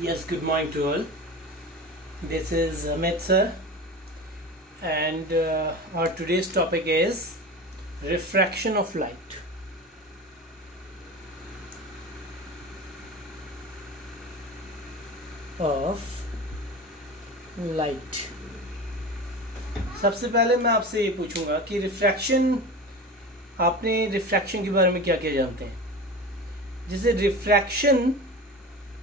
Yes, good morning to all. This is Amit sir, and our today's topic is refraction of light. Of light. सबसे पहले मैं आपसे ये पूछूंगा कि आपने रिफ्रैक्शन के बारे में क्या क्या जानते हैं। जैसे रिफ्रैक्शन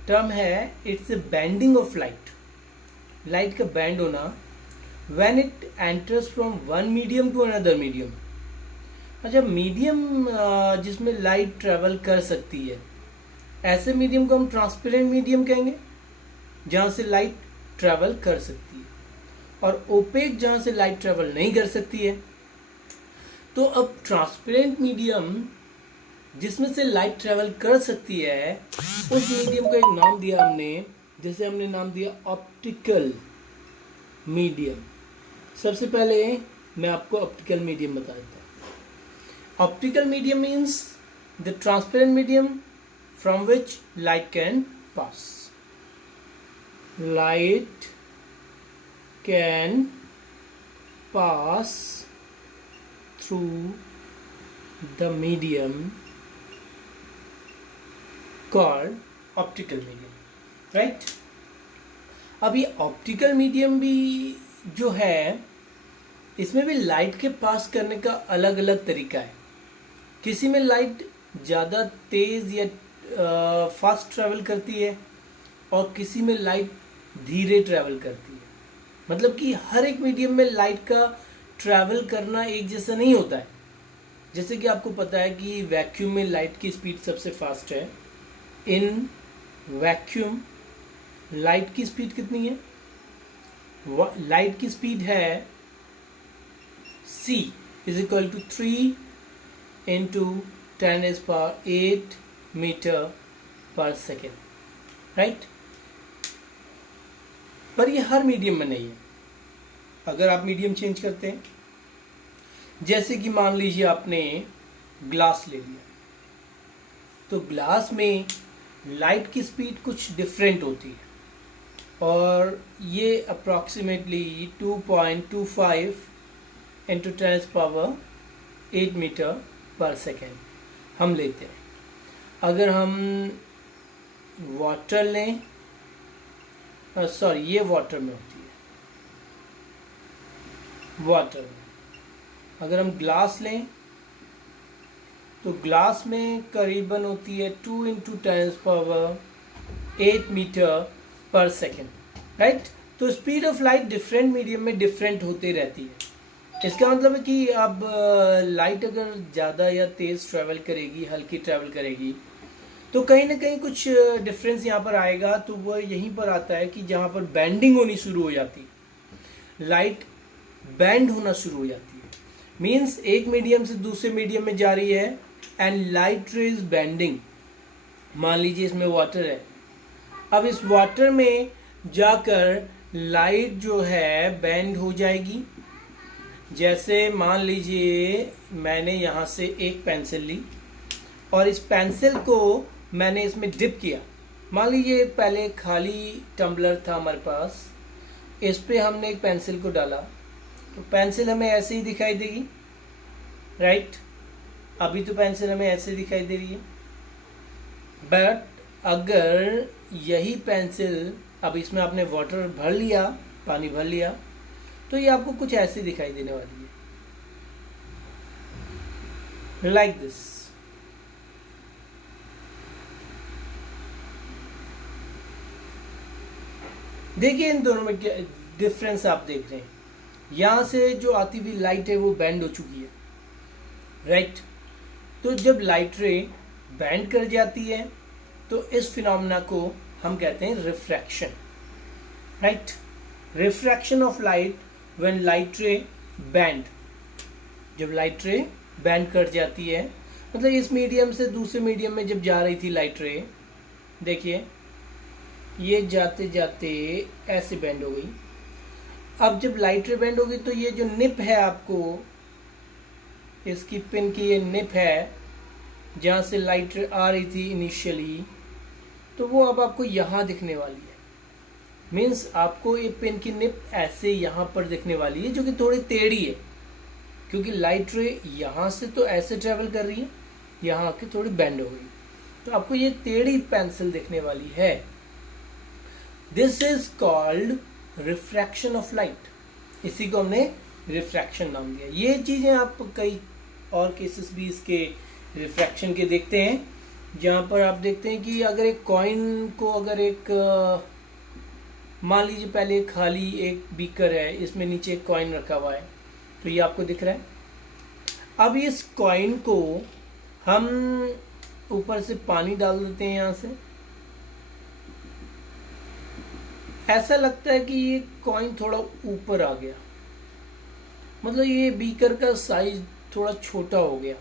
टर्म है, it's a bending of light का बैंड होना when it enters from one medium to another medium. अच्छा, मीडियम जिसमें लाइट ट्रेवल कर सकती है, ऐसे मीडियम को हम ट्रांसपेरेंट मीडियम कहेंगे जहाँ से लाइट ट्रेवल कर सकती है, और ओपेक जहाँ से लाइट ट्रेवल नहीं कर सकती है। तो अब ट्रांसपेरेंट मीडियम जिसमें से लाइट ट्रेवल कर सकती है, उस मीडियम को एक नाम दिया हमने, जैसे हमने नाम दिया ऑप्टिकल मीडियम। सबसे पहले मैं आपको ऑप्टिकल मीडियम बता देता हूँ। Optical medium means the transparent medium from which light can pass. Light can pass through the medium called optical medium, right. अब ये ऑप्टिकल मीडियम भी जो है, इसमें भी लाइट के पास करने का अलग अलग तरीका है। किसी में लाइट ज़्यादा तेज़ या फास्ट ट्रैवल करती है, और किसी में लाइट धीरे ट्रैवल करती है। मतलब कि हर एक मीडियम में लाइट का ट्रैवल करना एक जैसा नहीं होता है। जैसे कि आपको पता है कि वैक्यूम में लाइट की स्पीड सबसे फास्ट है। इन वैक्यूम लाइट की स्पीड कितनी है? लाइट की स्पीड है c is equal to 3 into 10⁸ metre per second, right. पर ये हर मीडियम में नहीं है। अगर आप मीडियम चेंज करते हैं, जैसे कि मान लीजिए आपने ग्लास ले लिया, तो ग्लास में लाइट की स्पीड कुछ डिफरेंट होती है, और ये approximately 2.25 into 10⁸ metre per second हम लेते हैं। अगर हम वाटर लें, सॉरी ये वाटर में होती है, वाटर में। अगर हम ग्लास लें तो ग्लास में करीबन होती है 2 into 10⁸ metre per second, right. तो speed of light different medium में डिफरेंट होती रहती है। इसका मतलब है कि अब लाइट अगर ज़्यादा या तेज़ ट्रैवल करेगी, हल्की ट्रैवल करेगी, तो कहीं ना कहीं कुछ डिफरेंस यहाँ पर आएगा। तो वो यहीं पर आता है कि जहाँ पर बैंडिंग होनी शुरू हो जाती है, लाइट बैंड होना शुरू हो जाती है। मीन्स एक मीडियम से दूसरे मीडियम में जा रही है एंड लाइट रे इज बेंडिंग। मान लीजिए इसमें वाटर है, अब इस वाटर में जाकर लाइट जो है बेंड हो जाएगी। जैसे मान लीजिए मैंने यहाँ से एक पेंसिल ली, और इस पेंसिल को मैंने इसमें डिप किया। मान लीजिए पहले खाली टम्बलर था हमारे पास, इस पे हमने एक पेंसिल को डाला, तो पेंसिल हमें ऐसे ही दिखाई देगी, राइट। अभी तो पेंसिल हमें ऐसे दिखाई दे रही है, बट अगर यही पेंसिल, अब इसमें आपने वाटर भर लिया, पानी भर लिया, तो ये आपको कुछ ऐसे दिखाई देने वाली है, लाइक दिस। देखिए इन दोनों में क्या डिफरेंस आप देख रहे हैं। यहाँ से जो आती हुई लाइट है वो बैंड हो चुकी है, राइट। तो जब लाइट रे बैंड कर जाती है, तो इस फिनोमेना को हम कहते हैं refraction, right. Refraction of light when light रे बैंड। जब लाइट रे बैंड कर जाती है, मतलब इस मीडियम से दूसरे मीडियम में जब जा रही थी लाइट रे, देखिए ये जाते जाते ऐसे बैंड हो गई। अब जब लाइट रे बैंड होगी, तो ये जो निप है, आपको इसकी पिन की ये निप है, जहाँ से लाइट आ रही थी इनिशियली, तो वो अब आपको यहाँ दिखने वाली है। मीन्स आपको ये पेन की निप ऐसे यहाँ पर दिखने वाली है, जो कि थोड़ी टेढ़ी है, क्योंकि लाइट रे यहाँ से तो ऐसे ट्रेवल कर रही है, यहाँ की थोड़ी बेंड हो गई, तो आपको ये टेढ़ी पेंसिल दिखने वाली है। This is called refraction of light, इसी को हमने रिफ्रैक्शन नाम दिया। ये चीजें आप कई और केसेस भी इसके रिफ्रैक्शन के देखते हैं, जहाँ पर आप देखते हैं कि अगर एक कॉइन को, अगर एक मान लीजिए पहले खाली एक बीकर है, इसमें नीचे एक कॉइन रखा हुआ है, तो ये आपको दिख रहा है। अब इस कॉइन को हम ऊपर से पानी डाल देते हैं यहाँ से, ऐसा लगता है कि ये कॉइन थोड़ा ऊपर आ गया, मतलब ये बीकर का साइज थोड़ा छोटा हो गया,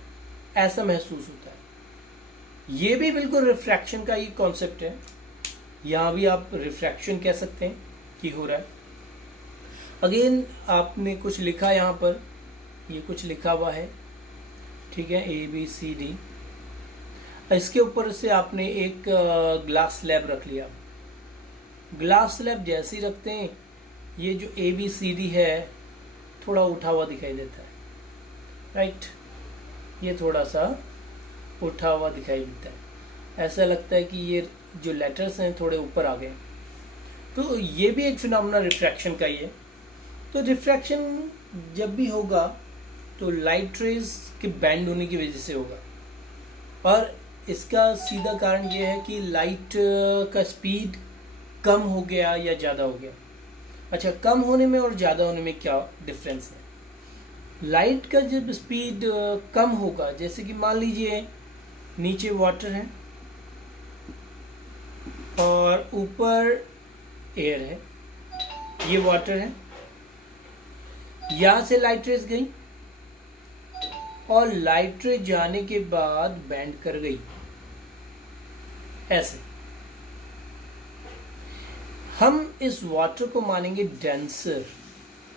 ऐसा महसूस होता है। ये भी बिल्कुल रिफ्रैक्शन का ही कॉन्सेप्ट है, यहाँ भी आप रिफ्रैक्शन कह सकते हैं कि हो रहा है। अगेन आपने कुछ लिखा यहाँ पर, ये कुछ लिखा हुआ है, ठीक है, ABCD। इसके ऊपर से आपने एक ग्लास स्लैब रख लिया। ग्लास स्लैब जैसे ही रखते हैं, ये जो ABCD है थोड़ा उठा हुआ दिखाई देता है, राइट, ये थोड़ा सा उठा हुआ दिखाई देता है, ऐसा लगता है कि ये जो लेटर्स हैं थोड़े ऊपर आ गए। तो ये भी एक फिनोमेना रिफ्रैक्शन का ही है। तो रिफ्रैक्शन जब भी होगा तो लाइट रेज के बैंड होने की वजह से होगा, और इसका सीधा कारण ये है कि लाइट का स्पीड कम हो गया या ज़्यादा हो गया। अच्छा, कम होने में और ज़्यादा होने में क्या डिफरेंस है? लाइट का जब स्पीड कम होगा, जैसे कि मान लीजिए नीचे वाटर है और ऊपर एयर है, ये वाटर है, यहां से लाइट रेज गई और लाइट रेज जाने के बाद बैंड कर गई, ऐसे। हम इस वाटर को मानेंगे डेंसर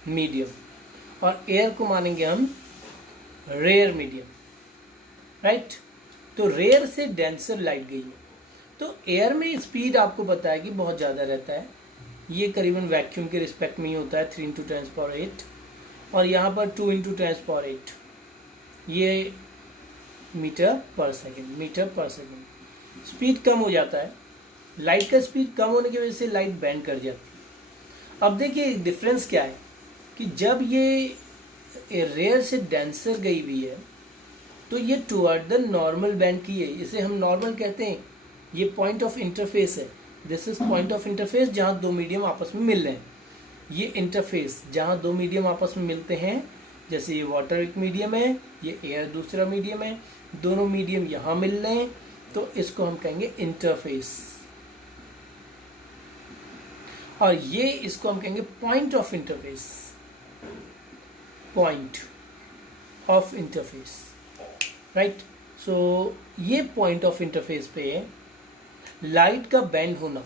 मीडियम और एयर को मानेंगे हम रेयर मीडियम, राइट। तो रेयर से डेंसर लाइट गई है, तो एयर में स्पीड आपको पता है कि बहुत ज़्यादा रहता है, ये करीबन वैक्यूम के रिस्पेक्ट में ही होता है, 3 × 10⁸, और यहाँ पर 2 × 10⁸, ये मीटर पर सेकेंड। स्पीड कम हो जाता है, लाइट का स्पीड कम होने की वजह से लाइट बैंड कर जाती है। अब देखिए डिफरेंस क्या है कि जब ये रेयर से डेंसर गई हुई है तो ये टुवर्ड द नॉर्मल बैंड की है, इसे हम नॉर्मल कहते हैं। ये पॉइंट ऑफ इंटरफेस है, this is point of interface, जहाँ दो मीडियम आपस में मिल रहे हैं। ये इंटरफेस जहाँ दो मीडियम आपस में मिलते हैं, जैसे ये वाटर एक मीडियम है, ये एयर दूसरा मीडियम है, दोनों मीडियम यहाँ मिल रहे हैं, तो इसको हम कहेंगे इंटरफेस। और ये इसको हम कहेंगे point of interface, point of interface, right. So ये पॉइंट ऑफ इंटरफेस पे लाइट का बैंड होना,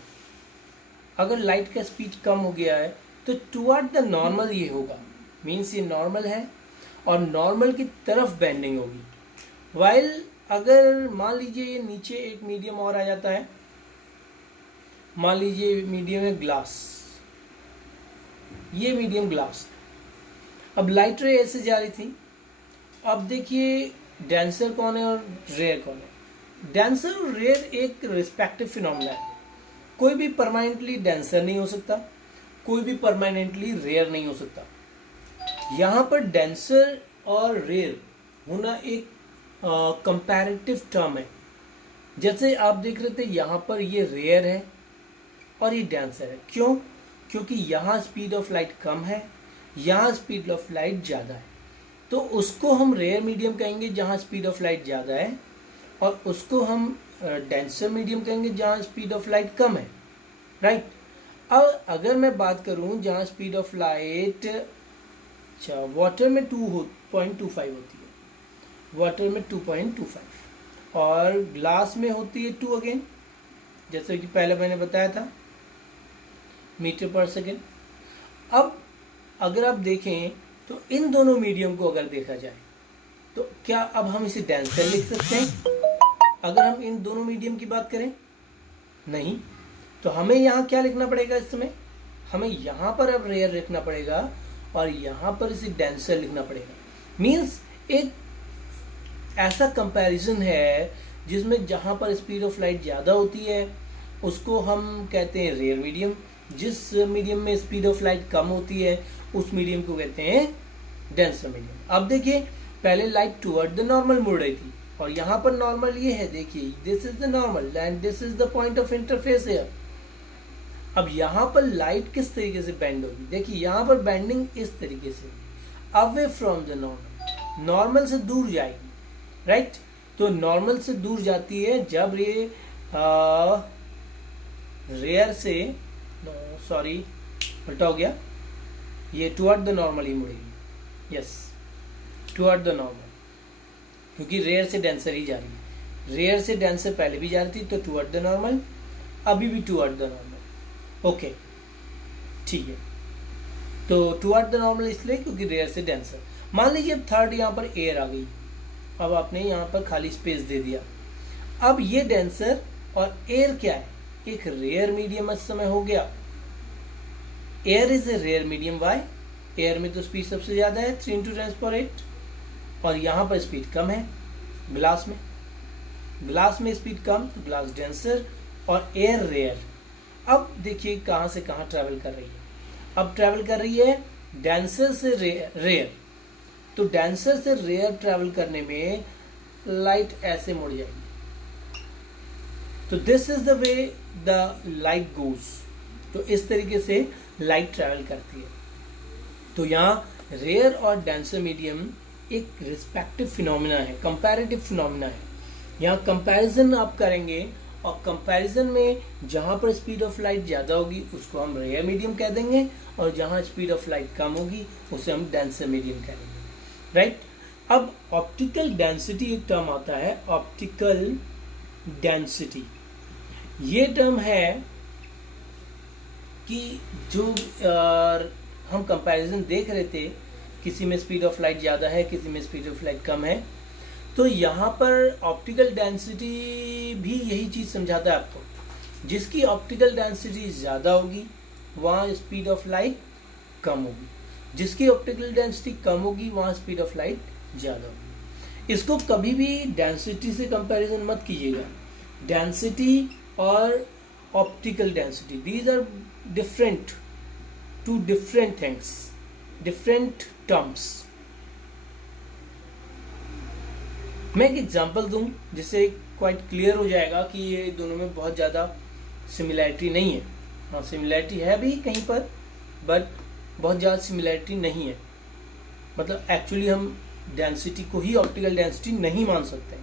अगर लाइट का स्पीड कम हो गया है तो टुवर्ड द नॉर्मल ये होगा, मीन्स ये नॉर्मल है और नॉर्मल की तरफ बेंडिंग होगी। वाइल अगर मान लीजिए ये नीचे एक मीडियम और आ जाता है, मान लीजिए मीडियम है ग्लास, ये मीडियम ग्लास, अब लाइट रे ऐसे जा रही थी। अब देखिए डेंसर कौन है और रेयर कौन है। डेंसर और रेयर एक रिस्पेक्टिव फिनोमेना है, कोई भी परमानेंटली डेंसर नहीं हो सकता, कोई भी परमानेंटली रेयर नहीं हो सकता। यहाँ पर डेंसर और रेयर होना एक कंपैरेटिव टर्म है। जैसे आप देख रहे थे यहाँ पर ये रेयर है और ये डेंसर है, क्यों? क्योंकि यहाँ स्पीड ऑफ लाइट कम है, यहाँ स्पीड ऑफ लाइट ज़्यादा है, तो उसको हम रेयर मीडियम कहेंगे जहाँ स्पीड ऑफ लाइट ज़्यादा है, और उसको हम डेंसर मीडियम कहेंगे जहाँ स्पीड ऑफ लाइट कम है, राइट। अब अगर मैं बात करूँ जहाँ स्पीड ऑफ लाइट, अच्छा वाटर में 2.25 होती है, वाटर में 2.25 और ग्लास में होती है 2 अगेन, जैसे कि पहले मैंने बताया था, मीटर पर सेकेंड। अब अगर आप देखें तो इन दोनों मीडियम को अगर देखा जाए तो क्या अब हम इसे डेंसर लिख सकते हैं? अगर हम इन दोनों मीडियम की बात करें नहीं, तो हमें यहाँ क्या लिखना पड़ेगा इस समय, हमें यहाँ पर अब रेयर लिखना पड़ेगा और यहाँ पर इसे डेंसर लिखना पड़ेगा। मीन्स एक ऐसा कंपैरिजन है जिसमें जहाँ पर स्पीड ऑफ लाइट ज़्यादा होती है उसको हम कहते हैं रेयर मीडियम, जिस मीडियम में स्पीड ऑफ लाइट कम होती है उस मीडियम को कहते हैं डेंसर मीडियम। अब देखिए पहले लाइट टुवर्ड द नॉर्मल मुड़ रही थी और यहाँ पर नॉर्मल ये है, देखिए this is the normal and this is the point of interface है। अब यहाँ पर लाइट किस तरीके से बेंड होगी, देखिए यहाँ पर बेंडिंग इस तरीके से, away from the normal, normal से दूर जाएगी, राइट। तो नॉर्मल से दूर जाती है जब ये रेयर से, सॉरी उल्टा हो गया, ये टुवर्ड द नॉर्मल ही मुड़ेगी, यस टुवर्ड द नॉर्मल, क्योंकि रेयर से डेंसर ही जा रही है। रेयर से डेंसर पहले भी जा रही थी तो टुवर्ड द नॉर्मल, अभी भी टुवर्ड द नॉर्मल, ओके ठीक है। तो टुवर्ड द नॉर्मल इसलिए क्योंकि रेयर से डेंसर। मान लीजिए अब थर्ड यहाँ पर एयर आ गई, अब आपने यहाँ पर खाली स्पेस दे दिया, अब ये डेंसर और एयर क्या है, एक रेयर मीडियम इस समय हो गया। Air is a rare medium, why, air में तो स्पीड सबसे ज्यादा है 3 × 10⁸, और यहाँ पर स्पीड कम है ग्लास में, ग्लास में स्पीड कम, ग्लास डेंसर और एयर रेयर। अब देखिए कहाँ से कहाँ ट्रैवल कर रही है, अब ट्रैवल कर रही है डेंसर से रेयर, तो डेंसर से रेयर ट्रैवल करने में लाइट ऐसे मुड़ जाएगी, तो this is the way the light goes, तो इस तरीके से लाइट ट्रैवल करती है। तो यहाँ रेयर और डेंसर मीडियम एक रिस्पेक्टिव फिनोमिना है, कंपैरेटिव फिनोमिना है। यहाँ कंपैरिजन आप करेंगे और कंपैरिजन में जहाँ पर स्पीड ऑफ लाइट ज़्यादा होगी उसको हम रेयर मीडियम कह देंगे और जहाँ स्पीड ऑफ लाइट कम होगी उसे हम डेंसर मीडियम कह देंगे, राइट। अब ऑप्टिकल डेंसिटी एक टर्म आता है, ऑप्टिकल डेंसिटी, ये टर्म है कि जो हम कंपैरिजन देख रहे थे, किसी में स्पीड ऑफ लाइट ज़्यादा है किसी में स्पीड ऑफ लाइट कम है, तो यहाँ पर ऑप्टिकल डेंसिटी भी यही चीज़ समझाता है आपको, जिसकी ऑप्टिकल डेंसिटी ज़्यादा होगी वहाँ स्पीड ऑफ लाइट कम होगी, जिसकी ऑप्टिकल डेंसिटी कम होगी वहाँ स्पीड ऑफ लाइट ज़्यादा होगी। इसको कभी भी डेंसिटी से कंपैरिजन मत कीजिएगा, डेंसिटी और optical density, these are different, two different things, different terms. मैं एक एग्जांपल दूं जिससे क्वाइट क्लियर हो जाएगा कि ये दोनों में बहुत ज़्यादा सिमिलैरिटी नहीं है। हाँ सिमिलैरिटी है भी कहीं पर, बट बहुत ज़्यादा सिमिलैरिटी नहीं है, मतलब एक्चुअली हम डेंसिटी को ही ऑप्टिकल डेंसिटी नहीं मान सकते।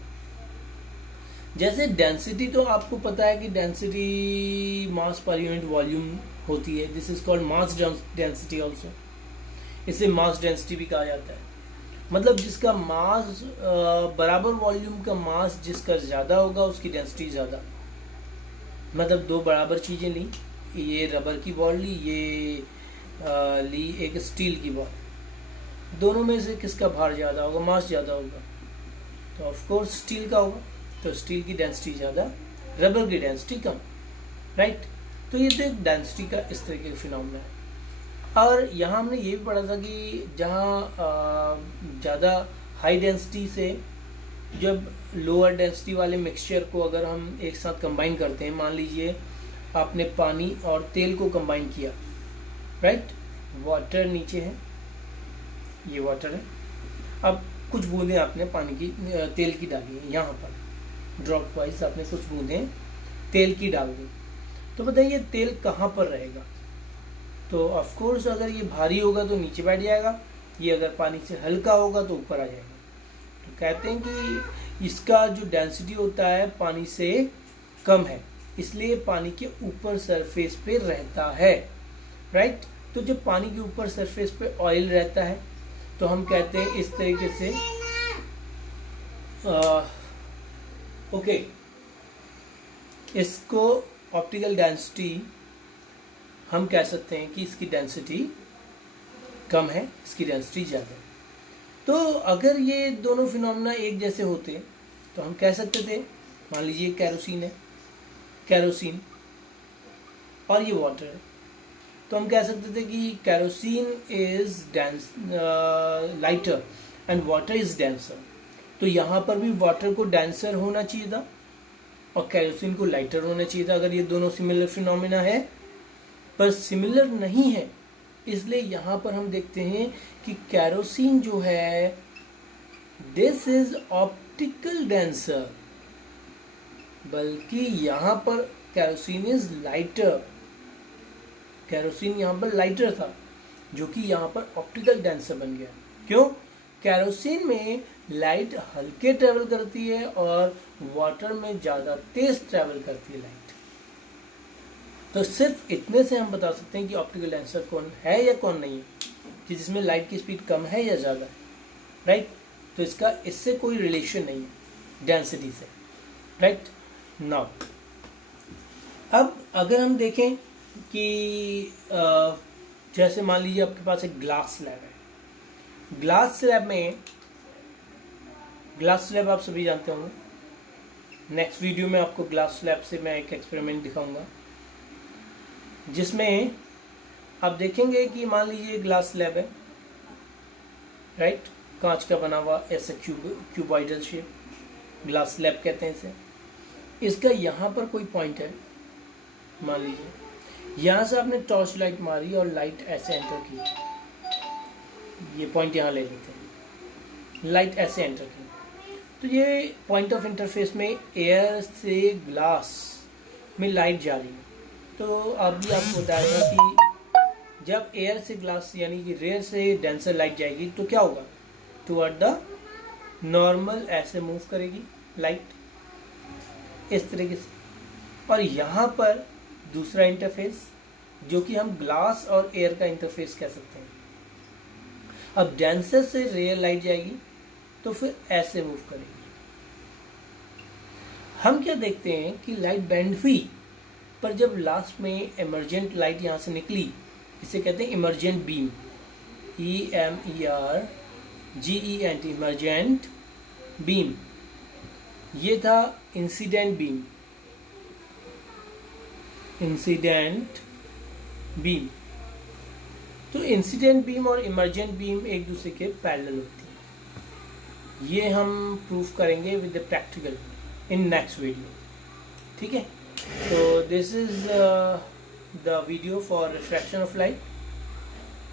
जैसे डेंसिटी तो आपको पता है कि density mass per unit volume होती है, this is called mass density also, इसे मास डेंसिटी भी कहा जाता है। मतलब जिसका मास बराबर वॉल्यूम का मास जिसका ज़्यादा होगा उसकी डेंसिटी ज़्यादा। मतलब दो बराबर चीज़ें ली, ये रबर की बॉल ली, ये ली एक स्टील की बॉल, दोनों में से किसका भार ज़्यादा होगा, मास ज़्यादा होगा, तो ऑफ कोर्स स्टील का होगा, तो स्टील की डेंसिटी ज़्यादा, रबर की डेंसिटी कम, राइट। तो ये तो एक डेंसिटी का इस तरीके का फिनोमेना है। और यहाँ हमने ये भी पढ़ा था कि जहाँ ज़्यादा हाई डेंसिटी से जब लोअर डेंसिटी वाले मिक्सचर को अगर हम एक साथ कंबाइन करते हैं, मान लीजिए आपने पानी और तेल को कंबाइन किया, राइट, वाटर नीचे है, ये वाटर है, अब कुछ बूंदें आपने पानी की तेल की डाली है, यहाँ पर ड्रॉप वाइज आपने कुछ बूंदें तेल की डाल दी, तो बताइए तेल कहाँ पर रहेगा। तो ऑफ कोर्स अगर ये भारी होगा तो नीचे बैठ जाएगा, ये अगर पानी से हल्का होगा तो ऊपर आ जाएगा। तो कहते हैं कि इसका जो डेंसिटी होता है पानी से कम है, इसलिए पानी के ऊपर सरफेस पे रहता है, राइट। तो जब पानी के ऊपर सरफेस पे ऑयल रहता है तो हम कहते हैं इस तरीके से ओके, इसको ऑप्टिकल डेंसिटी हम कह सकते हैं कि इसकी डेंसिटी कम है, इसकी डेंसिटी ज़्यादा है। तो अगर ये दोनों फिनोमेना एक जैसे होते तो हम कह सकते थे, मान लीजिए कैरोसिन है, कैरोसिन और ये वाटर है, तो हम कह सकते थे कि kerosene is lighter and water is denser. तो यहाँ पर भी वाटर को डेंसर होना चाहिए था और केरोसिन को लाइटर होना चाहिए था अगर ये दोनों सिमिलर फिनोमिना है, पर सिमिलर नहीं है। इसलिए यहाँ पर हम देखते हैं कि केरोसिन जो है दिस इज ऑप्टिकल डेंसर, बल्कि यहाँ पर केरोसिन इज लाइटर। केरोसिन यहाँ पर लाइटर था जो कि यहाँ पर ऑप्टिकल डेंसर बन गया। क्यों? केरोसिन में लाइट हल्के ट्रेवल करती है और वाटर में ज़्यादा तेज ट्रेवल करती है लाइट। तो सिर्फ इतने से हम बता सकते हैं कि ऑप्टिकल डेंसर कौन है या कौन नहीं है, कि जिसमें लाइट की स्पीड कम है या ज़्यादा है, राइट। तो इसका इससे कोई रिलेशन नहीं है डेंसिटी से, राइट। नाउ अब अगर हम देखें कि जैसे मान लीजिए आपके पास एक ग्लास स्लैब है। ग्लास स्लैब आप सभी जानते होंगे। नेक्स्ट वीडियो में आपको ग्लास स्लैब से मैं एक एक्सपेरिमेंट दिखाऊंगा जिसमें आप देखेंगे कि मान लीजिए ग्लास स्लैब है, राइट, कांच का बना हुआ ऐसा क्यूबॉइडल शेप, ग्लास स्लैब कहते हैं इसे। इसका यहाँ पर कोई पॉइंट है, मान लीजिए यहाँ से आपने टॉर्च लाइट मारी और लाइट ऐसे एंटर की, ये पॉइंट यहाँ ले लेते हैं, लाइट ऐसे एंटर की, तो ये पॉइंट ऑफ इंटरफेस में एयर से ग्लास में लाइट जा रही है। तो अभी आपको बताया था कि जब एयर से ग्लास यानी कि रेयर से डेंसर लाइट जाएगी तो क्या होगा, टुवर्ड द नॉर्मल ऐसे मूव करेगी लाइट इस तरीके से। और यहाँ पर दूसरा इंटरफेस जो कि हम ग्लास और एयर का इंटरफेस कह सकते हैं। अब डेंसर से रेयर लाइट जाएगी तो फिर ऐसे मूव करेगी। हम क्या देखते हैं कि लाइट बेंड हुई, पर जब लास्ट में इमर्जेंट लाइट यहाँ से निकली, इसे कहते हैं emergent beam, EMERGENT, emergent beam. ये था इंसिडेंट बीम, इंसिडेंट बीम। तो इंसिडेंट बीम और इमर्जेंट बीम एक दूसरे के पैरेलल होती है। ये हम प्रूफ करेंगे with the practical in next video, ठीक है। तो this is the video for refraction of light.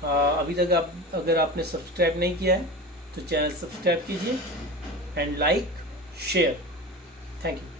अभी तक अगर आपने सब्सक्राइब नहीं किया है तो चैनल सब्सक्राइब कीजिए and like share. Thank you.